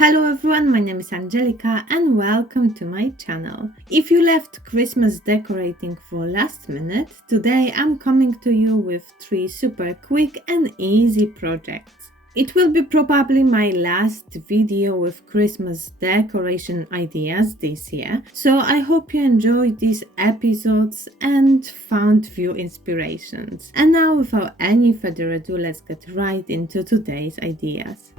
Hello everyone, my name is Angelica and welcome to my channel. If you left Christmas decorating for last minute, today I'm coming to you with 3 super quick and easy projects. It will be probably my last video with Christmas decoration ideas this year, so I hope you enjoyed these episodes and found few inspirations. And now without any further ado, let's get right into today's ideas.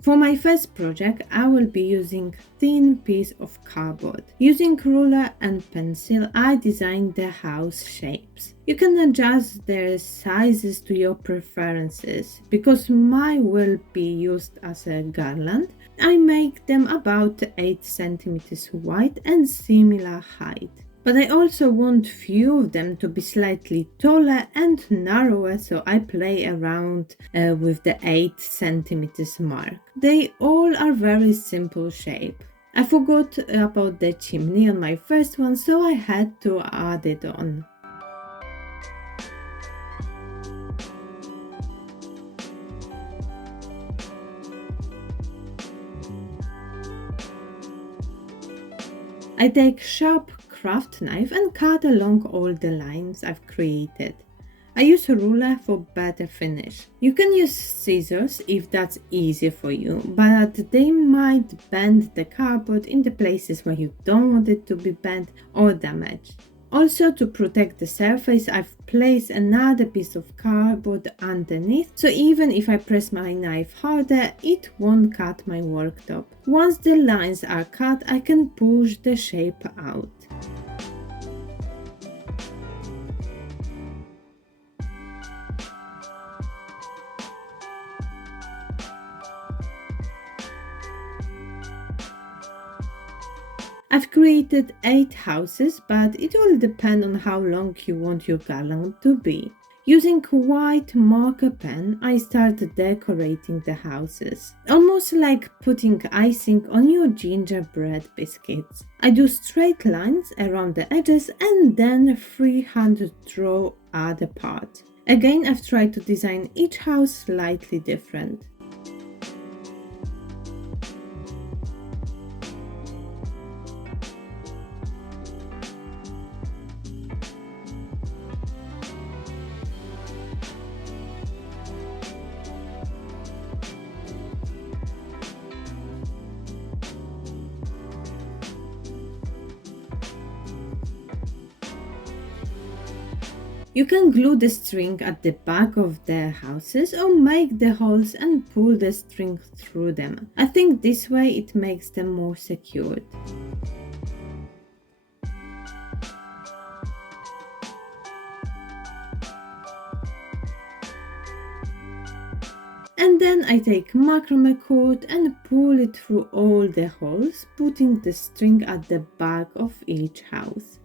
For my first project, I will be using thin piece of cardboard. Using ruler and pencil, I designed the house shapes. You can adjust their sizes to your preferences. Because mine will be used as a garland, I make them about 8 cm wide and similar height. But I also want few of them to be slightly taller and narrower, so I play around with the 8 cm mark. They all are very simple shape. I forgot about the chimney on my first one, so I had to add it on. I take sharp craft knife and cut along all the lines I've created. I use a ruler for better finish. You can use scissors if that's easier for you, but they might bend the cardboard in the places where you don't want it to be bent or damaged. Also, to protect the surface, I've placed another piece of cardboard underneath, so even if I press my knife harder, it won't cut my worktop. Once the lines are cut, I can push the shape out. I've created 8 houses, but it will depend on how long you want your garland to be. Using white marker pen, I started decorating the houses, almost like putting icing on your gingerbread biscuits. I do straight lines around the edges and then freehand draw other part. Again, I've tried to design each house slightly different. You can glue the string at the back of the houses or make the holes and pull the string through them. I think this way it makes them more secured. And then I take macrame cord and pull it through all the holes, putting the string at the back of each house.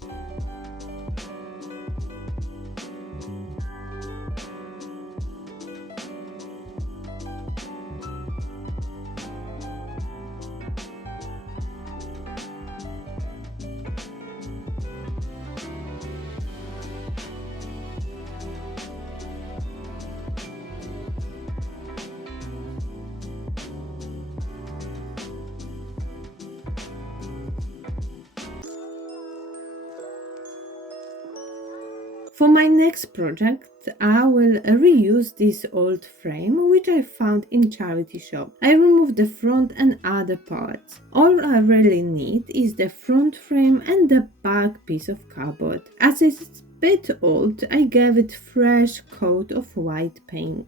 For my next project, I will reuse this old frame which I found in charity shop. I removed the front and other parts. All I really need is the front frame and the back piece of cardboard. As it's a bit old, I gave it fresh coat of white paint.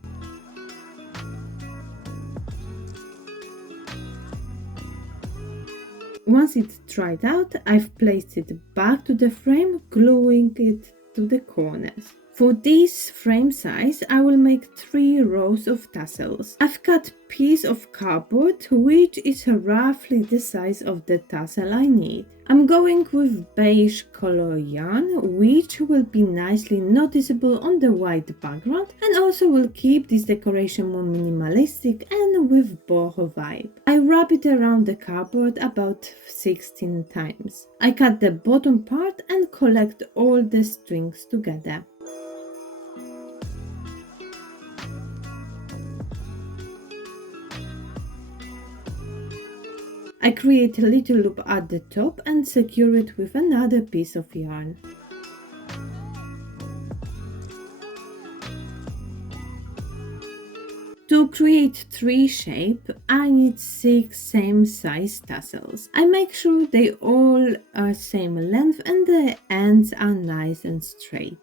Once it's dried out, I've placed it back to the frame, gluing it to the corners. For this frame size, I will make 3 rows of tassels. I've cut piece of cardboard, which is roughly the size of the tassel I need. I'm going with beige color yarn, which will be nicely noticeable on the white background and also will keep this decoration more minimalistic and with boho vibe. I wrap it around the cardboard about 16 times. I cut the bottom part and collect all the strings together. I create a little loop at the top and secure it with another piece of yarn. To create tree shape, I need 6 same size tassels. I make sure they all are same length and the ends are nice and straight.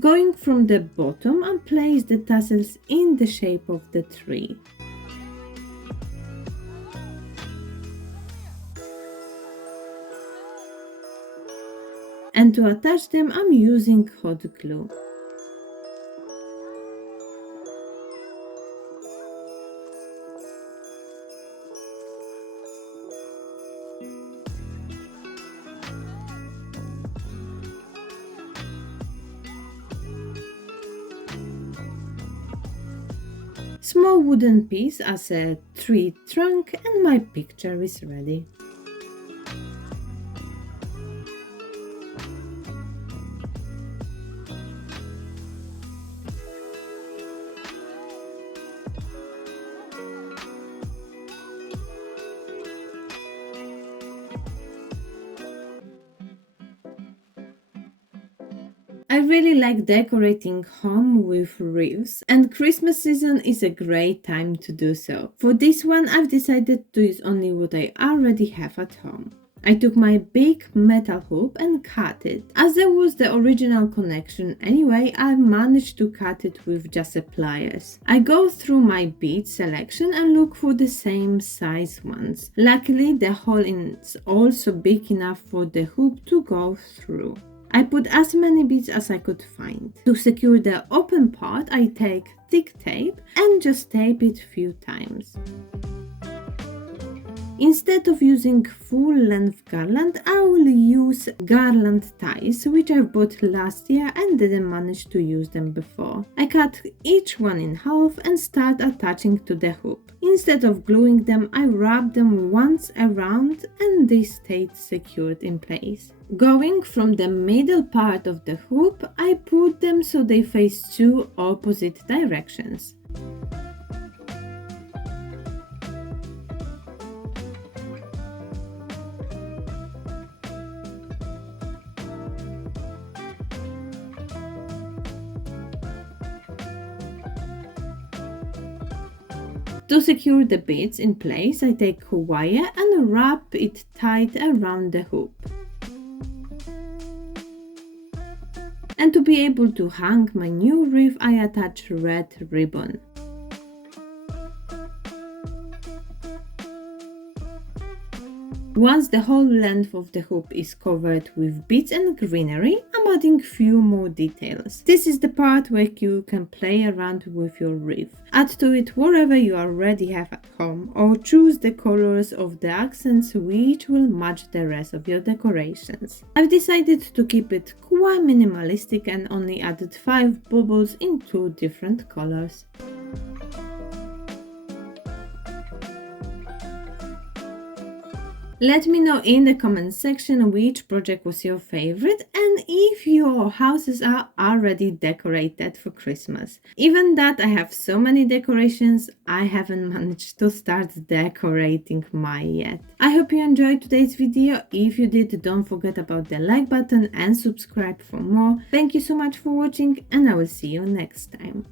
Going from the bottom, I place the tassels in the shape of the tree. And to attach them, I'm using hot glue. Small wooden piece as a tree trunk and my picture is ready. I really like decorating home with wreaths, and Christmas season is a great time to do so. For this one, I've decided to use only what I already have at home. I took my big metal hoop and cut it. As there was the original connection anyway, I managed to cut it with just pliers. I go through my bead selection and look for the same size ones. Luckily, the hole is also big enough for the hoop to go through. I put as many beads as I could find. To secure the open part, I take thick tape and just tape it a few times. Instead of using full-length garland, I will use garland ties, which I bought last year and didn't manage to use them before. I cut each one in half and start attaching to the hoop. Instead of gluing them, I wrap them once around and they stayed secured in place. Going from the middle part of the hoop, I put them so they face 2 opposite directions. To secure the beads in place, I take wire and wrap it tight around the hoop. And to be able to hang my new wreath, I attach red ribbon. Once the whole length of the hoop is covered with beads and greenery, I'm adding few more details. This is the part where you can play around with your wreath. Add to it whatever you already have at home, or choose the colors of the accents which will match the rest of your decorations. I've decided to keep it quite minimalistic and only added 5 bubbles in 2 different colors. Let me know in the comment section which project was your favorite and if your houses are already decorated for Christmas. Even that I have so many decorations, I haven't managed to start decorating mine yet. I hope you enjoyed today's video. If you did, don't forget about the like button and subscribe for more. Thank you so much for watching and I will see you next time.